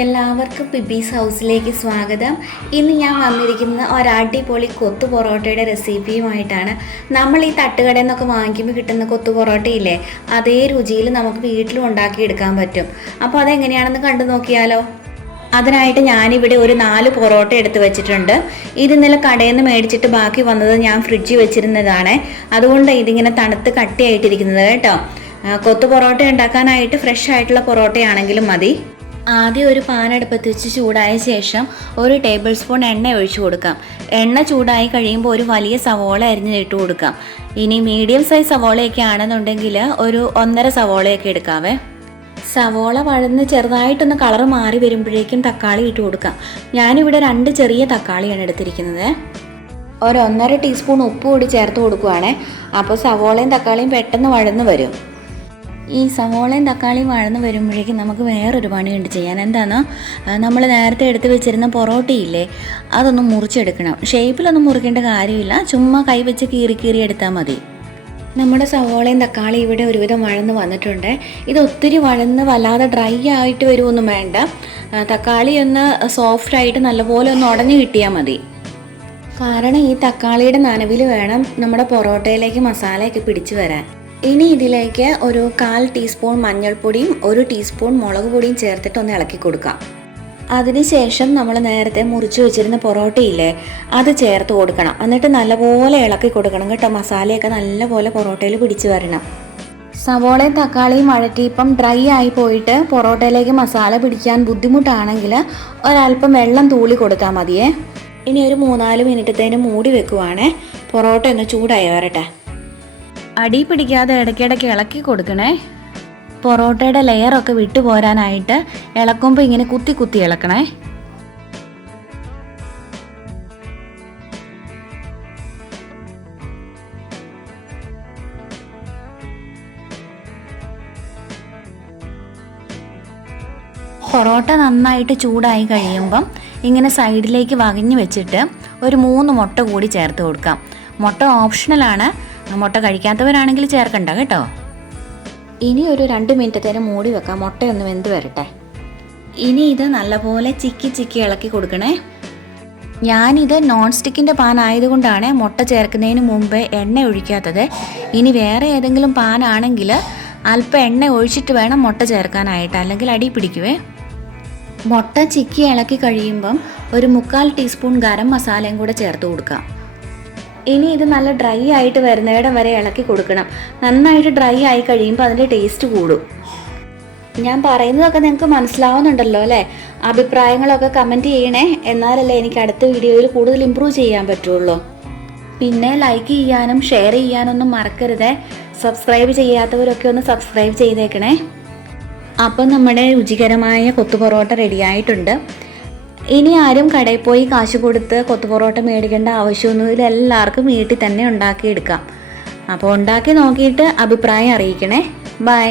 എല്ലാവർക്കും പിബീസ് ഹൗസിലേക്ക് സ്വാഗതം. ഇന്ന് ഞാൻ വന്നിരിക്കുന്ന ഒരടിപൊളി കൊത്തു പൊറോട്ടയുടെ റെസിപ്പിയുമായിട്ടാണ്. നമ്മൾ ഈ തട്ടുകടയിൽ നിന്നൊക്കെ വാങ്ങിക്കുമ്പോൾ കിട്ടുന്ന കൊത്തു പൊറോട്ടയില്ലേ, അതേ രുചിയിൽ നമുക്ക് വീട്ടിലും ഉണ്ടാക്കിയെടുക്കാൻ പറ്റും. അപ്പോൾ അതെങ്ങനെയാണെന്ന് കണ്ടു നോക്കിയാലോ. അതിനായിട്ട് ഞാനിവിടെ ഒരു 4 പൊറോട്ട എടുത്ത് വെച്ചിട്ടുണ്ട്. ഇത് ഇന്നലെ കടയിൽ നിന്ന് മേടിച്ചിട്ട് ബാക്കി വന്നത് ഞാൻ ഫ്രിഡ്ജിൽ വെച്ചിരുന്നതാണ്. അതുകൊണ്ട് ഇതിങ്ങനെ തണുത്ത് കട്ടിയായിട്ടിരിക്കുന്നത് കേട്ടോ. കൊത്തു പൊറോട്ട ഉണ്ടാക്കാനായിട്ട് ഫ്രഷ് ആയിട്ടുള്ള പൊറോട്ടയാണെങ്കിലും മതി. ആദ്യം ഒരു പാൻ അടുപ്പത്ത് വെച്ച് ചൂടായ ശേഷം 1 ടേബിൾ സ്പൂൺ എണ്ണ ഒഴിച്ചു കൊടുക്കാം. എണ്ണ ചൂടായി കഴിയുമ്പോൾ ഒരു വലിയ സവോള അരിഞ്ഞിട്ട് കൊടുക്കാം. ഇനി മീഡിയം സൈസ് സവോളയൊക്കെ ആണെന്നുണ്ടെങ്കിൽ ഒരു 1.5 സവോളയൊക്കെ എടുക്കാവേ. സവോള വഴന്ന് ചെറുതായിട്ടൊന്ന് കളർ മാറി വരുമ്പോഴേക്കും തക്കാളി ഇട്ട് കൊടുക്കാം. ഞാനിവിടെ 2 ചെറിയ തക്കാളിയാണ് എടുത്തിരിക്കുന്നത്. ഒരു 1.5 ടീസ്പൂൺ ഉപ്പ് കൂടി ചേർത്ത് കൊടുക്കുവാണേ. അപ്പോൾ സവോളയും തക്കാളിയും പെട്ടെന്ന് വഴന്ന് വരും. ഈ സവോളയും തക്കാളിയും വഴന്ന് വരുമ്പോഴേക്കും നമുക്ക് വേറൊരു പണിയുണ്ട് ചെയ്യാൻ. എന്താണെന്ന്, നമ്മൾ നേരത്തെ എടുത്ത് വെച്ചിരുന്ന പൊറോട്ടയില്ലേ, അതൊന്ന് മുറിച്ചെടുക്കണം. ഷേപ്പിലൊന്നും മുറിക്കേണ്ട കാര്യമില്ല, ചുമ്മാ കൈ വെച്ച് കീറി എടുത്താൽ മതി. നമ്മുടെ സവോളയും തക്കാളി ഇവിടെ ഒരുവിധം വഴന്ന് വന്നിട്ടുണ്ട്. ഇത് ഒത്തിരി വഴന്ന് വല്ലാതെ ഡ്രൈ ആയിട്ട് വരുമൊന്നും വേണ്ട. തക്കാളി ഒന്ന് സോഫ്റ്റായിട്ട് നല്ലപോലെ ഒന്ന് ഉടഞ്ഞു കിട്ടിയാൽ മതി. കാരണം ഈ തക്കാളിയുടെ നനവിൽ വേണം നമ്മുടെ പൊറോട്ടയിലേക്ക് മസാലയൊക്കെ പിടിച്ചു വരാൻ. ഇനി ഇതിലേക്ക് ഒരു 1/4 ടീസ്പൂൺ മഞ്ഞൾപ്പൊടിയും 1 ടീസ്പൂൺ മുളക് പൊടിയും ചേർത്തിട്ട് ഒന്ന് ഇളക്കി കൊടുക്കാം. അതിനുശേഷം നമ്മൾ നേരത്തെ മുറിച്ച് വെച്ചിരുന്ന പൊറോട്ടയില്ലേ, അത് ചേർത്ത് കൊടുക്കണം. എന്നിട്ട് നല്ലപോലെ ഇളക്കി കൊടുക്കണം കേട്ടോ. മസാലയൊക്കെ നല്ലപോലെ പൊറോട്ടയിൽ പിടിച്ചു വരണം. സവോളയും തക്കാളിയും വഴറ്റിയിപ്പം ഡ്രൈ ആയി പോയിട്ട് പൊറോട്ടയിലേക്ക് മസാല പിടിക്കാൻ ബുദ്ധിമുട്ടാണെങ്കിൽ ഒരല്പം വെള്ളം തൂളി കൊടുത്താൽ മതിയേ. ഇനി ഒരു 3-4 മിനിറ്റത്തേന് മൂടി വെക്കുവാണേ. പൊറോട്ട ഒന്ന് ചൂടായി വരട്ടെ. അടി പിടിക്കാതെ ഇടയ്ക്കിടയ്ക്ക് ഇളക്കി കൊടുക്കണേ. പൊറോട്ടയുടെ ലെയറൊക്കെ വിട്ടു പോരാനായിട്ട് ഇളക്കുമ്പോൾ ഇങ്ങനെ കുത്തി ഇളക്കണേ. പൊറോട്ട നന്നായിട്ട് ചൂടായി കഴിയുമ്പം ഇങ്ങനെ സൈഡിലേക്ക് വകഞ്ഞു വെച്ചിട്ട് ഒരു 3 മുട്ട കൂടി ചേർത്ത് കൊടുക്കാം. മുട്ട ഓപ്ഷണലാണ്, മുട്ട കഴിക്കാത്തവരാണെങ്കിൽ ചേർക്കണ്ട കേട്ടോ. ഇനി ഒരു 2 മിനിറ്റത്തേന് മൂടി വെക്കാം, മുട്ടയൊന്ന് വെന്ത് വരട്ടെ. ഇനി ഇത് നല്ലപോലെ ചിക്കി ഇളക്കി കൊടുക്കണേ. ഞാനിത് നോൺ സ്റ്റിക്കിൻ്റെ പാൻ ആയതുകൊണ്ടാണ് മുട്ട ചേർക്കുന്നതിന് മുമ്പ് എണ്ണ ഒഴിക്കാത്തത്. ഇനി വേറെ ഏതെങ്കിലും പാൻ ആണെങ്കിൽ അല്പം എണ്ണ ഒഴിച്ചിട്ട് വേണം മുട്ട ചേർക്കാനായിട്ട്, അല്ലെങ്കിൽ അടി പിടിക്കുവേ. മുട്ട ചിക്കി ഇളക്കി കഴിയുമ്പം ഒരു 1/4 ടീസ്പൂൺ ഗരം മസാലയും കൂടെ ചേർത്ത് കൊടുക്കാം. ഇനി ഇത് നല്ല ഡ്രൈ ആയിട്ട് വരുന്നിടം വരെ ഇളക്കി കൊടുക്കണം. നന്നായിട്ട് ഡ്രൈ ആയി കഴിയുമ്പോൾ അതിൻ്റെ ടേസ്റ്റ് കൂടും. ഞാൻ പറയുന്നതൊക്കെ നിങ്ങൾക്ക് മനസ്സിലാവുന്നുണ്ടല്ലോ അല്ലേ? അഭിപ്രായങ്ങളൊക്കെ കമൻറ്റ് ചെയ്യണേ, എന്നാലല്ലേ എനിക്ക് അടുത്ത വീഡിയോയിൽ കൂടുതൽ ഇമ്പ്രൂവ് ചെയ്യാൻ പറ്റുള്ളൂ. പിന്നെ ലൈക്ക് ചെയ്യാനും ഷെയർ ചെയ്യാനൊന്നും മറക്കരുതേ. സബ്സ്ക്രൈബ് ചെയ്യാത്തവരൊക്കെ ഒന്ന് സബ്സ്ക്രൈബ് ചെയ്തേക്കണേ. അപ്പം നമ്മുടെ രുചികരമായ കൊത്തു പൊറോട്ട റെഡിയായിട്ടുണ്ട്. ഇനി ആരും കടയിൽ പോയി കാശ് കൊടുത്ത് കൊത്തു പൊറോട്ട മേടിക്കേണ്ട ആവശ്യമൊന്നുമില്ല. എല്ലാവർക്കും വീട്ടിൽ തന്നെ ഉണ്ടാക്കിയെടുക്കാം. അപ്പോൾ ഉണ്ടാക്കി നോക്കിയിട്ട് അഭിപ്രായം അറിയിക്കണേ. ബൈ.